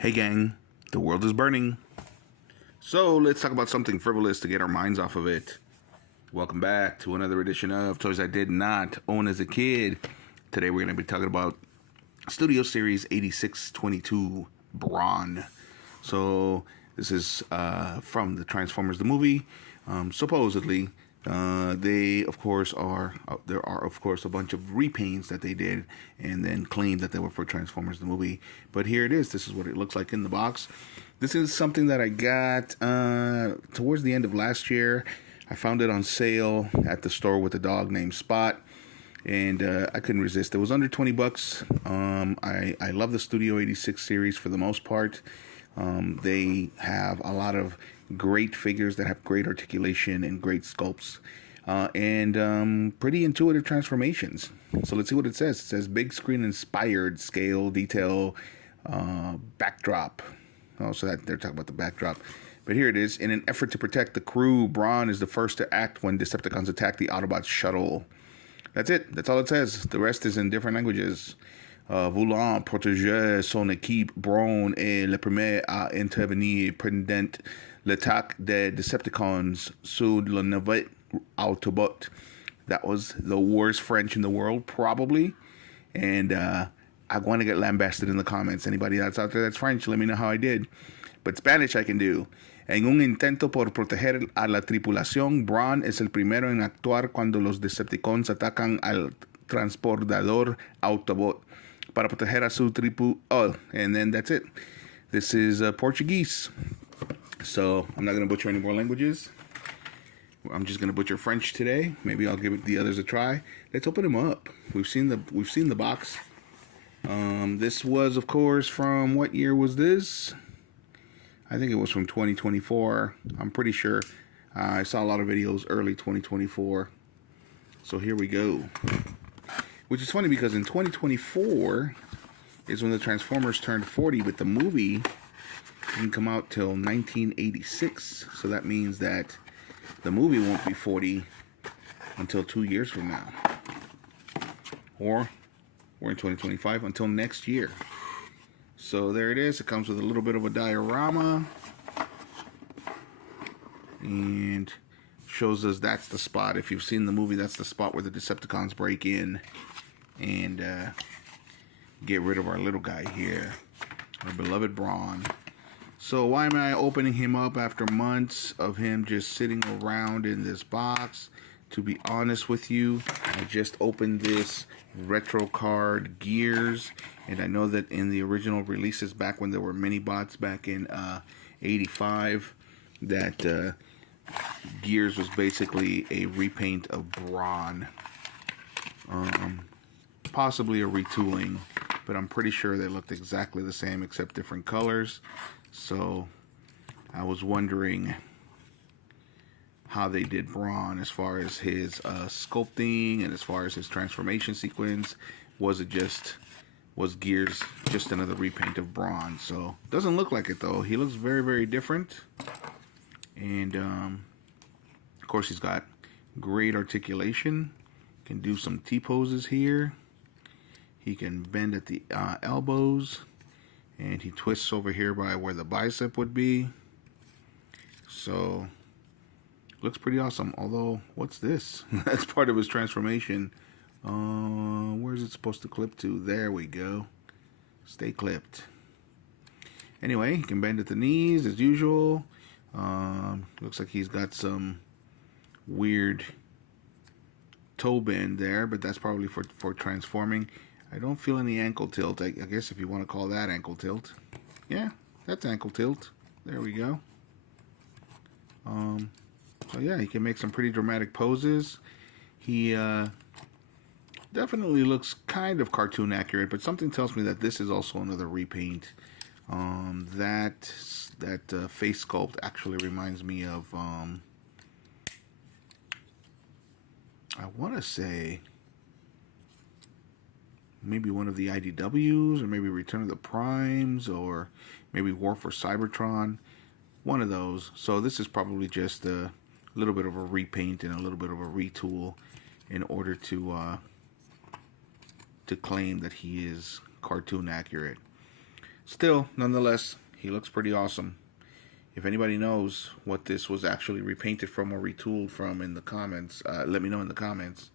Hey gang, the world is burning. So let's talk about something frivolous to get our minds off of it. Welcome back to another edition of Toys I Did Not Own as a Kid. Today we're going to be talking about Studio Series 8622 Brawn. So this is from the Transformers the movie. Supposedly, they of course are there are of course a bunch of repaints that they did and then claimed that they were for Transformers the movie. But here it is. This is what it looks like in the box. This is something that I got towards the end of last year. I found it on sale at the store with a dog named Spot, and I couldn't resist. It was under 20 bucks. I love the Studio 86 series for the most part. They have a lot of great figures that have great articulation and great sculpts, and pretty intuitive transformations. So let's see what it says. It says big screen inspired scale detail backdrop. Oh, so that they're talking about the backdrop. But here it is. In an effort to protect the crew, Brawn is the first to act when Decepticons attack the Autobot shuttle. That's it. That's all it says. The rest is in different languages. Voulant protéger son équipe, Brawn est le premier à intervenir pendant l'attaque des Decepticons sur le nouveau Autobot. That was the worst French in the world, probably. And I want to get lambasted in the comments. Anybody that's out there that's French, let me know how I did. But Spanish I can do. En un intento por proteger a la tripulación, Brawn es el primero en actuar cuando los Decepticons atacan al transportador Autobot para proteger a su tripu. Oh, and then that's it. This is Portuguese. So I'm not going to butcher any more languages. I'm just going to butcher French today. Maybe I'll give the others a try. Let's open them up. We've seen the box. This was, of course, from what year was this? I think it was from 2024. I'm pretty sure. I saw a lot of videos early 2024. So here we go. Which is funny because in 2024 is when the Transformers turned 40, but the movie didn't come out till 1986. So that means that the movie won't be 40 until 2 years from now. Or we're in 2025 until next year. So there it is. It comes with a little bit of a diorama. And shows us that's the spot. If you've seen the movie, that's the spot where the Decepticons break in and get rid of our little guy here. Our beloved Brawn. So why am I opening him up after months of him just sitting around in this box? To be honest with you, I just opened this retro card Gears, and I know that in the original releases back when there were mini bots back in 85, that Gears was basically a repaint of Brawn. Possibly a retooling, but I'm pretty sure they looked exactly the same except different colors. So I was wondering how they did Brawn as far as his sculpting and as far as his transformation sequence. Was Gears just another repaint of Brawn? So doesn't look like it though. He looks very, very different. And of course he's got great articulation. Can do some T-poses here. He can bend at the elbows. And he twists over here by where the bicep would be. So looks pretty awesome. Although, what's this? That's part of his transformation. Where's it supposed to clip to? There we go. Stay clipped. Anyway, he can bend at the knees as usual. Looks like he's got some weird toe bend there, but that's probably for transforming. I don't feel any ankle tilt. I guess if you want to call that ankle tilt. Yeah, that's ankle tilt. There we go. So yeah, he can make some pretty dramatic poses. He definitely looks kind of cartoon accurate, but something tells me that this is also another repaint. That face sculpt actually reminds me of I want to say maybe one of the IDWs, or maybe Return of the Primes, or maybe War for Cybertron. One of those. So this is probably just a little bit of a repaint and a little bit of a retool in order to claim that he is cartoon accurate. still, nonetheless, he looks pretty awesome. If anybody knows what this was actually repainted from or retooled from in the comments, let me know in the comments.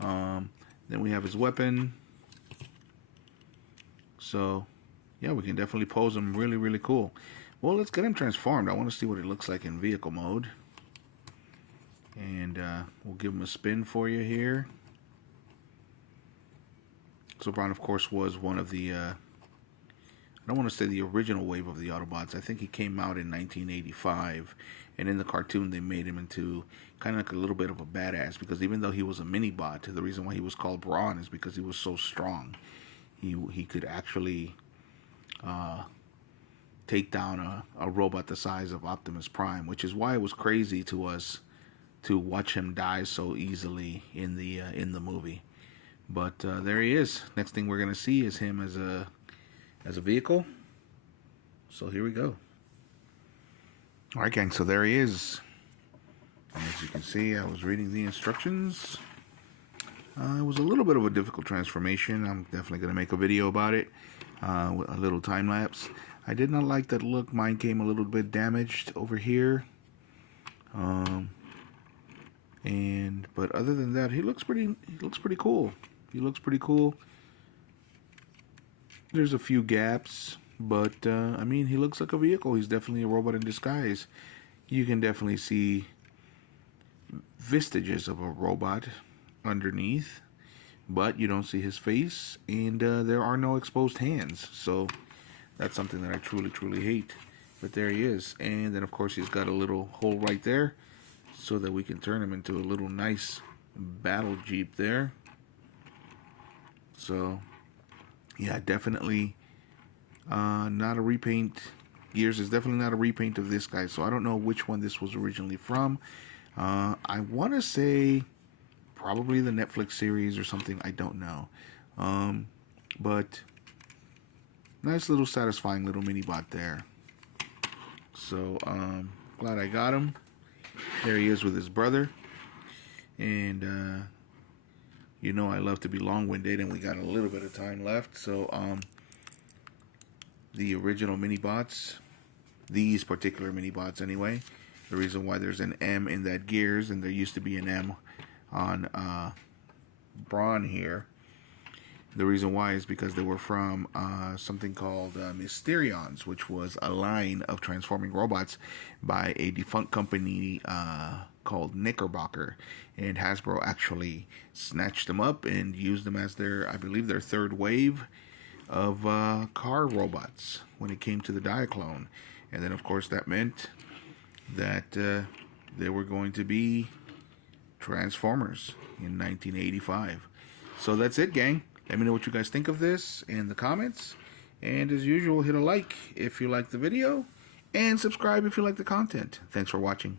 Then we have his weapon. So, yeah, we can definitely pose him really, really cool. Well, let's get him transformed. I want to see what it looks like in vehicle mode. And we'll give him a spin for you here. So Brawn, of course, was one of the... I don't want to say the original wave of the Autobots. I think he came out in 1985, and in the cartoon they made him into kind of like a little bit of a badass, because even though he was a mini-bot, the reason why he was called Brawn is because he was so strong. He could actually take down a robot the size of Optimus Prime, which is why it was crazy to us to watch him die so easily in the movie. But there he is. Next thing we're gonna see is him as a vehicle. So here we go. All right, gang. So there he is. And as you can see, I was reading the instructions. It was a little bit of a difficult transformation. I'm definitely going to make a video about it. With a little time lapse. I did not like that look. Mine came a little bit damaged over here. But other than that, he looks pretty cool. He looks pretty cool. There's a few gaps, but I mean, he looks like a vehicle. He's definitely a robot in disguise. You can definitely see vestiges of a robot underneath, but you don't see his face, and there are no exposed hands. So that's something that I truly hate. But there he is, and then of course he's got a little hole right there, so that we can turn him into a little nice battle jeep there. So yeah, definitely not a repaint. Gears is definitely not a repaint of this guy, so I don't know which one this was originally from. I want to say probably the Netflix series or something. I don't know. But nice little satisfying little mini bot there. So glad I got him. There he is with his brother. And you know I love to be long-winded, and we got a little bit of time left. So the original mini bots, these particular mini bots anyway, the reason why there's an M in that Gears and there used to be an M on Brawn here, the reason why is because they were from something called Mysterions, which was a line of transforming robots by a defunct company called Knickerbocker, and Hasbro actually snatched them up and used them as their, I believe, their third wave of car robots when it came to the Diaclone. And then of course that meant that they were going to be Transformers in 1985. So that's it, gang. Let me know what you guys think of this in the comments, and as usual, hit a like if you like the video and subscribe if you like the content. Thanks for watching.